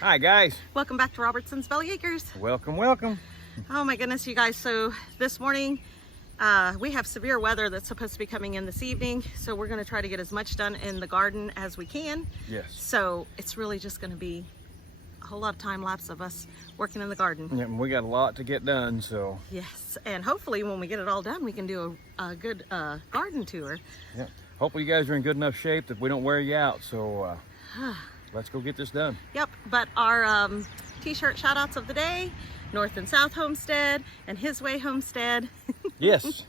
Hi guys. Welcome back to Robertson's Belly Acres. Welcome, welcome. Oh my goodness, you guys. So this morning we have severe weather that's supposed to be coming in this evening. So we're going to try to get as much done in the garden as we can. Yes. So it's really just going to be a whole lot of time lapse of us working in the garden. Yeah, we got a lot to get done, so. Yes, and hopefully when we get it all done, we can do a good garden tour. Yeah. Hopefully you guys are in good enough shape that we don't wear you out. So let's go get this done. Yep, but our t-shirt shout outs of the day, North and South Homestead and His Way Homestead. Yes.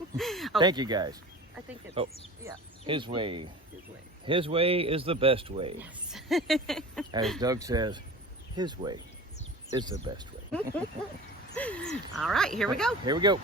Oh, Thank you guys. I think it's, yeah. His way. His Way. His way is the best way. Yes. As Doug says, his way is the best way. All right, here we go. Here we go.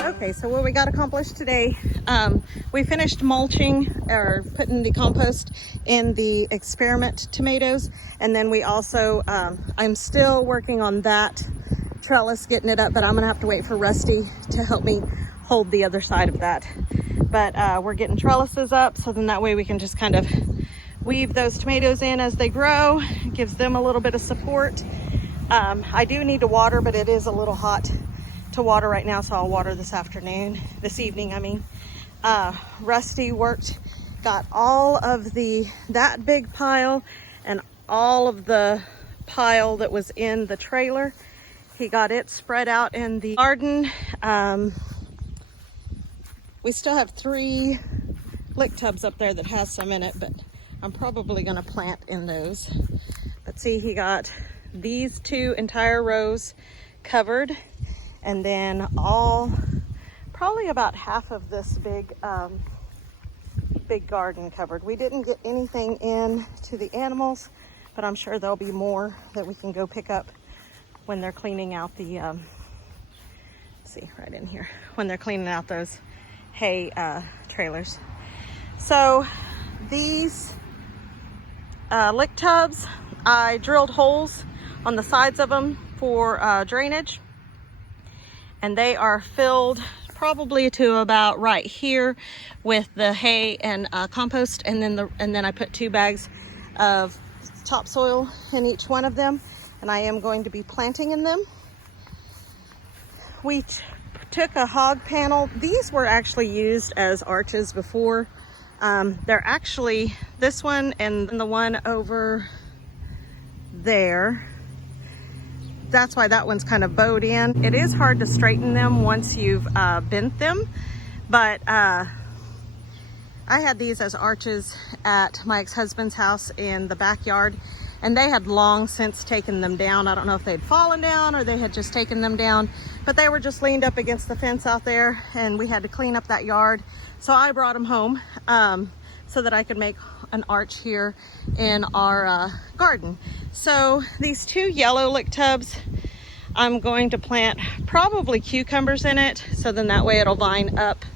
Okay, so what we got accomplished today, we finished mulching or putting the compost in the experiment tomatoes, and then we also, I'm still working on that trellis, getting it up, but I'm gonna have to wait for Rusty to help me hold the other side of that. But we're getting trellises up, so then that way we can just kind of weave those tomatoes in as they grow. It gives them a little bit of support. I do need to water, but it is a little hot to water right now, so I'll water this evening I mean. Rusty got all of that big pile and all of the pile that was in the trailer. He got it spread out in the garden. We still have 3 lick tubs up there that has some in it, but I'm probably gonna plant in those. But see, he got these 2 entire rows covered, and then probably about half of this big garden covered. We didn't get anything in to the animals, but I'm sure there'll be more that we can go pick up when they're cleaning out the see right in here, when they're cleaning out those hay trailers. So these lick tubs. I drilled holes on the sides of them for drainage, and they are filled probably to about right here with the hay and compost, and then I put 2 bags of topsoil in each one of them, and I am going to be planting in them. We took a hog panel. These were actually used as arches before. They're actually this one and the one over there. That's why that one's kind of bowed in. It is hard to straighten them once you've bent them, but I had these as arches at my ex-husband's house in the backyard, and they had long since taken them down. I don't know if they'd fallen down or they had just taken them down, but they were just leaned up against the fence out there, and we had to clean up that yard. So I brought them home so that I could make an arch here in our garden. So these 2 yellow lick tubs, I'm going to plant probably cucumbers in it, so then that way it'll vine up.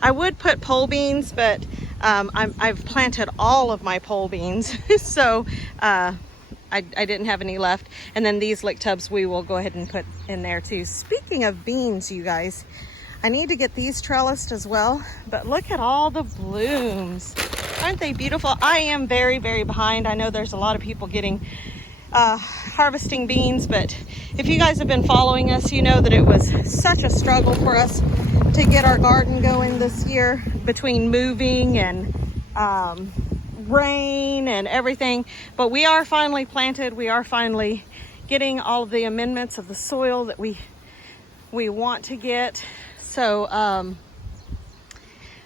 I would put pole beans, but I've planted all of my pole beans, so I didn't have any left. And then these lick tubs we will go ahead and put in there too. Speaking of beans, you guys, I need to get these trellised as well, but look at all the blooms. Aren't they beautiful? I am very, very behind. I know there's a lot of people getting harvesting beans, but if you guys have been following us, you know that it was such a struggle for us to get our garden going this year, between moving and rain and everything. But we are finally planted. We are finally getting all of the amendments of the soil that we want to get. So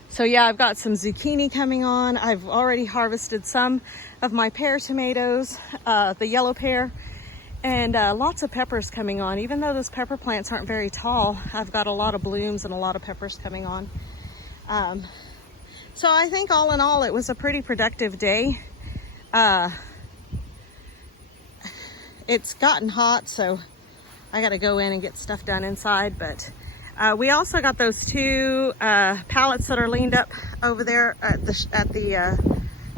so yeah, I've got some zucchini coming on. I've already harvested some of my pear tomatoes, the yellow pear, and lots of peppers coming on. Even though those pepper plants aren't very tall, I've got a lot of blooms and a lot of peppers coming on. So I think all in all, it was a pretty productive day. It's gotten hot, so I gotta go in and get stuff done inside, but we also got those 2 pallets that are leaned up over there at the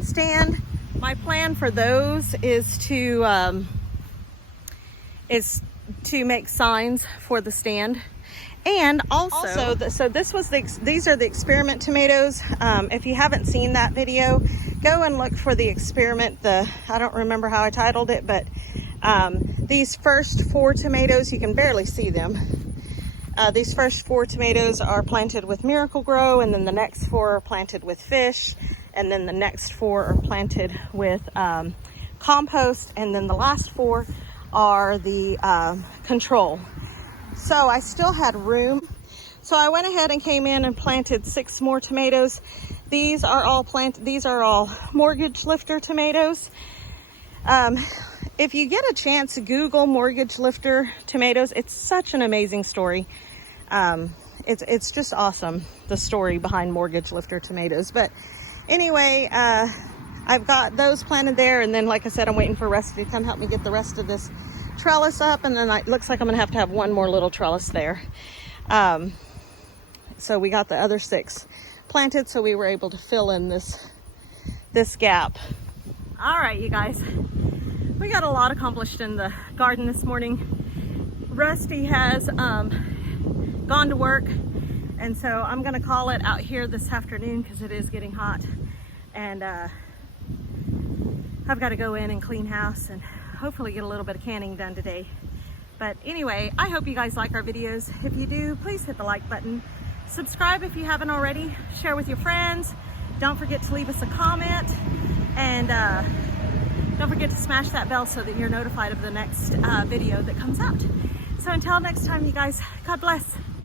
stand. My plan for those is to make signs for the stand. And also so this was these are the experiment tomatoes. If you haven't seen that video, go and look for the experiment. I don't remember how I titled it, but these first 4 tomatoes, you can barely see them. These first 4 tomatoes are planted with Miracle Grow, and then the next 4 are planted with fish, and then the next 4 are planted with compost, and then the last 4 are the control. So I still had room. So I went ahead and came in and planted 6 more tomatoes. These are all mortgage lifter tomatoes. If you get a chance, Google mortgage lifter tomatoes. It's such an amazing story. It's just awesome, the story behind mortgage lifter tomatoes. But anyway, I've got those planted there, and then like I said, I'm waiting for Rusty to come help me get the rest of this trellis up, and then it looks like I'm gonna have to have one more little trellis there. So we got the other 6 planted, so we were able to fill in this gap. All right, you guys, we got a lot accomplished in the garden this morning. Rusty has gone to work, and so I'm gonna call it out here this afternoon because it is getting hot, and I've got to go in and clean house and hopefully get a little bit of canning done today. But anyway, I hope you guys like our videos. If you do, please hit the like button. Subscribe if you haven't already. Share with your friends. Don't forget to leave us a comment, and don't forget to smash that bell so that you're notified of the next video that comes out. So until next time, you guys, God bless.